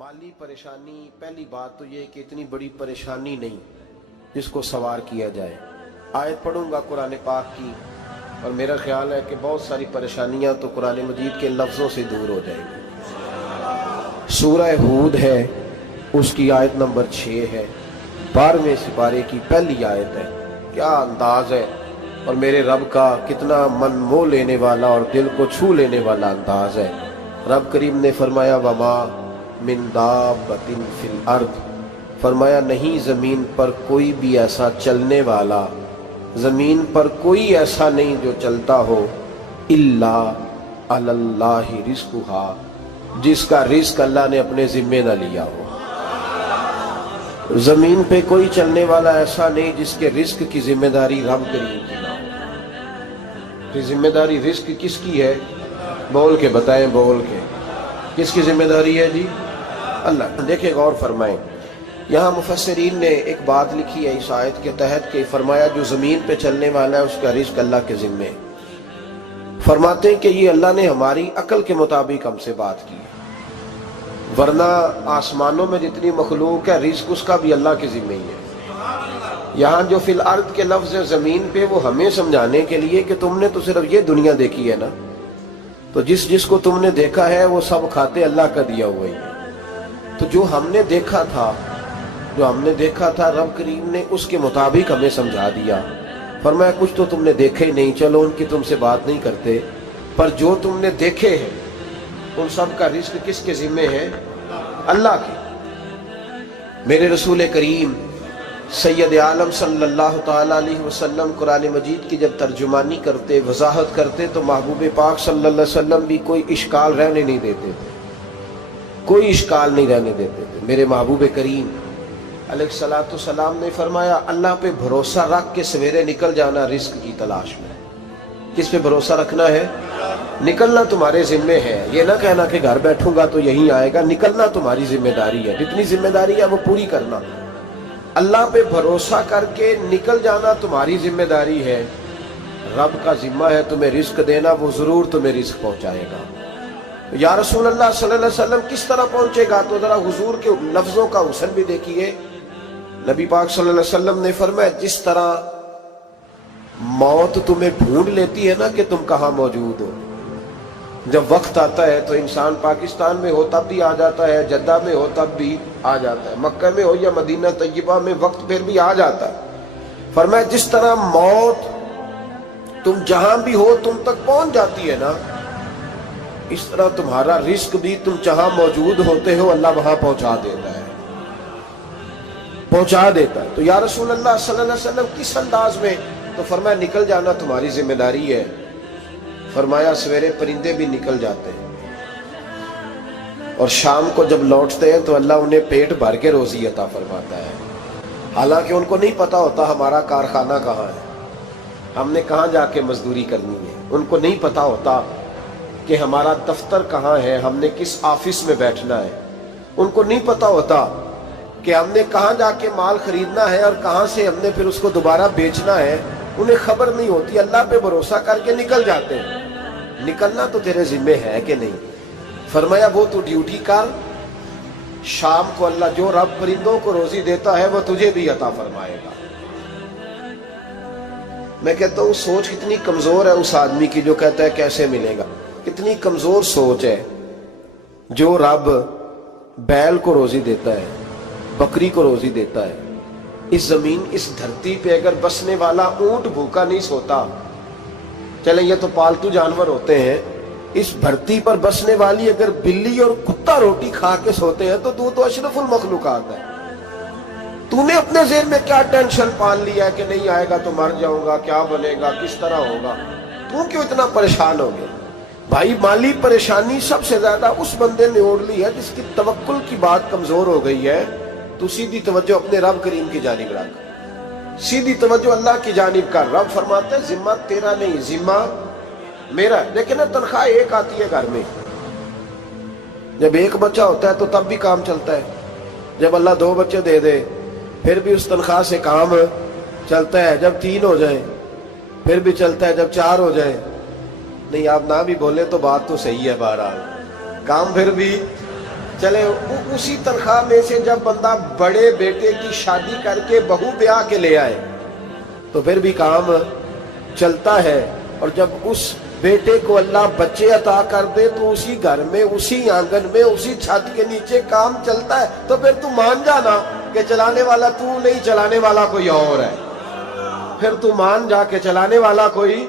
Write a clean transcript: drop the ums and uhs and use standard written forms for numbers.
माली परेशानी, पहली बात तो ये कि इतनी बड़ी परेशानी नहीं जिसको सवार किया जाए। आयत पढ़ूंगा कुरान पाक की और मेरा ख्याल है कि बहुत सारी परेशानियां तो कुरान मजीद के लफ्ज़ों से दूर हो जाएंगी। सूरह हूद है, उसकी आयत नंबर 6 है, 12वें सिपारे की पहली आयत है। क्या अंदाज है और मेरे रब का कितना मन मोह लेने वाला और दिल को छू लेने वाला अंदाज है। रब करीम ने फरमाया वमा मिन दाब्बतिन फिल अर्द, फरमाया नहीं ज़मीन पर कोई भी ऐसा चलने वाला, ज़मीन पर कोई ऐसा नहीं जो चलता हो, इल्ला अलल्लाहि रिज़्कुहा, जिसका रिज़्क अल्लाह ने अपने ज़िम्मे न लिया हो। ज़मीन पे कोई चलने वाला ऐसा नहीं जिसके रिज़्क की जिम्मेदारी रब करीम की ना हो। जिम्मेदारी रिज़्क किसकी है? बोल के बताएं, बोल के किसकी जिम्मेदारी है जी? अल्लाह। देखें, गौर फरमाएं, यहाँ मुफस्सिरीन ने एक बात लिखी है इस आयत के तहत कि फरमाया जो ज़मीन पे चलने वाला है उसका रिज़्क अल्लाह के ज़िम्मे। फरमाते हैं कि ये अल्लाह ने हमारी अकल के मुताबिक हमसे बात की है, वरना आसमानों में जितनी मखलूक है रिज़्क उसका भी अल्लाह के ज़िम्मे ही है। यहाँ जो फिल अर्द के लफ्ज़ है ज़मीन पे, वो हमें समझाने के लिए कि तुमने तो सिर्फ ये दुनिया देखी है ना, तो जिसको तुमने देखा है वो सब खाते अल्लाह का दिया हुआ ही है। तो जो हमने देखा था रब करीम ने उसके मुताबिक हमें समझा दिया। फरमाया कुछ तो तुमने देखे ही नहीं, चलो उनकी तुमसे बात नहीं करते, पर जो तुमने देखे हैं उन सब का रिज़्क किसके ज़िम्मे है? अल्लाह के। मेरे रसूल करीम सैयद आलम सल्लल्लाहु ताला अलैहि वसल्लम कुरान मजीद की जब तर्जुमानी करते, वजाहत करते, तो महबूब पाक सल्लल्लाहु अलैहि वसल्लम भी कोई इश्काल रहने नहीं देते थे, कोई इश्काल नहीं रहने देते थे। मेरे महबूब करीम अलैहिस्सलातु सलाम ने फरमाया अल्लाह पे भरोसा रख के सवेरे निकल जाना रिज़्क की तलाश में। किस पे भरोसा रखना है? निकलना तुम्हारे जिम्मे है। ये ना कहना कि घर बैठूंगा तो यही आएगा, निकलना तुम्हारी जिम्मेदारी है। जितनी जिम्मेदारी है वो पूरी करना। अल्लाह पे भरोसा करके निकल जाना तुम्हारी जिम्मेदारी है। रब का जिम्मा है तुम्हें रिज़्क देना, वो जरूर तुम्हें रिज़्क पहुंचाएगा। या रसूल अल्लाह सल्लल्लाहु अलैहि वसल्लम किस तरह पहुंचेगा? तो जरा हुजूर के लफ्जों का हुस्न भी देखिए। नबी पाक सल्लल्लाहु अलैहि वसल्लम ने फरमाया जिस तरह मौत तुम्हें ढूंढ लेती है ना कि तुम कहाँ मौजूद हो, जब वक्त आता है तो इंसान पाकिस्तान में हो तब भी आ जाता है, जद्दा में हो तब भी आ जाता है, मक्का में हो या मदीना तैयबा में, वक्त फिर भी आ जाता है। फरमाया जिस तरह मौत तुम जहां भी हो तुम तक पहुंच जाती है ना, इस तरह तुम्हारा रिज़्क भी तुम जहां मौजूद होते हो अल्लाह वहां पहुंचा देता है, पहुंचा देता है। तो या रसूल अल्लाह सल्लल्लाहु अलैहि वसल्लम किस अंदाज में? तो फरमाया निकल जाना तुम्हारी जिम्मेदारी है। फरमाया सवेरे परिंदे भी निकल जाते हैं और शाम को जब लौटते हैं तो अल्लाह उन्हें पेट भर के रोजी अता फरमाता है। हालांकि उनको नहीं पता होता हमारा कारखाना कहाँ है, हमने कहाँ जाके मजदूरी करनी है। उनको नहीं पता होता कि हमारा दफ्तर कहाँ है, हमने किस ऑफिस में बैठना है। उनको नहीं पता होता कि हमने कहाँ जाके माल खरीदना है और कहाँ से हमने फिर उसको दोबारा बेचना है। उन्हें खबर नहीं होती, अल्लाह पे भरोसा करके निकल जाते हैं। निकलना तो तेरे जिम्मे है कि नहीं? फरमाया वो तू ड्यूटी कर, शाम को अल्लाह जो रब परिंदों को रोजी देता है वो तुझे भी अता फरमाएगा। मैं कहता हूँ सोच कितनी कमजोर है उस आदमी की जो कहता है कैसे मिलेगा। कितनी कमजोर सोच है। जो रब बैल को रोजी देता है, बकरी को रोजी देता है, इस जमीन इस धरती पे अगर बसने वाला ऊंट भूखा नहीं सोता, चले ये तो पालतू जानवर होते हैं, इस धरती पर बसने वाली अगर बिल्ली और कुत्ता रोटी खा के सोते हैं तो तू तो अशरफुल मखलूकात है। तूने अपने ज़हन में क्या टेंशन पाल लिया है कि नहीं आएगा तो मर जाऊंगा, क्या बनेगा, किस तरह होगा? तू क्यों इतना परेशान हो गया? भाई माली परेशानी सबसे ज्यादा उस बंदे ने ओढ़ ली है जिसकी तवक्कुल की बात कमजोर हो गई है। तू सीधी तवज्जो अपने रब करीम की जानिब रख, सीधी तवज्जो अल्लाह की जानिब कर। रब फरमाता है जिम्मा तेरा नहीं, जिम्मा मेरा है। लेकिन ना तनख्वाह एक आती है घर में, जब एक बच्चा होता है तो तब भी काम चलता है, जब अल्लाह 2 बच्चे दे दे फिर भी उस तनख्वाह से काम चलता है, जब 3 हो जाए फिर भी चलता है, जब 4 हो जाए। नहीं आप ना भी बोले तो बात तो सही है, बहरहाल काम फिर भी چلے اسی تنخواہ میں سے جب بندہ بڑے بیٹے کی شادی کر کے بہو بیاہ کے لے آئے تو پھر بھی کام چلتا ہے، اور جب اس بیٹے کو اللہ بچے عطا کر دے تو اسی گھر میں، اسی آنگن میں، اسی چھت کے نیچے کام چلتا ہے۔ تو پھر تو مان جانا کہ چلانے والا تو نہیں، چلانے والا کوئی اور ہے۔ پھر تو مان جا کے چلانے والا کوئی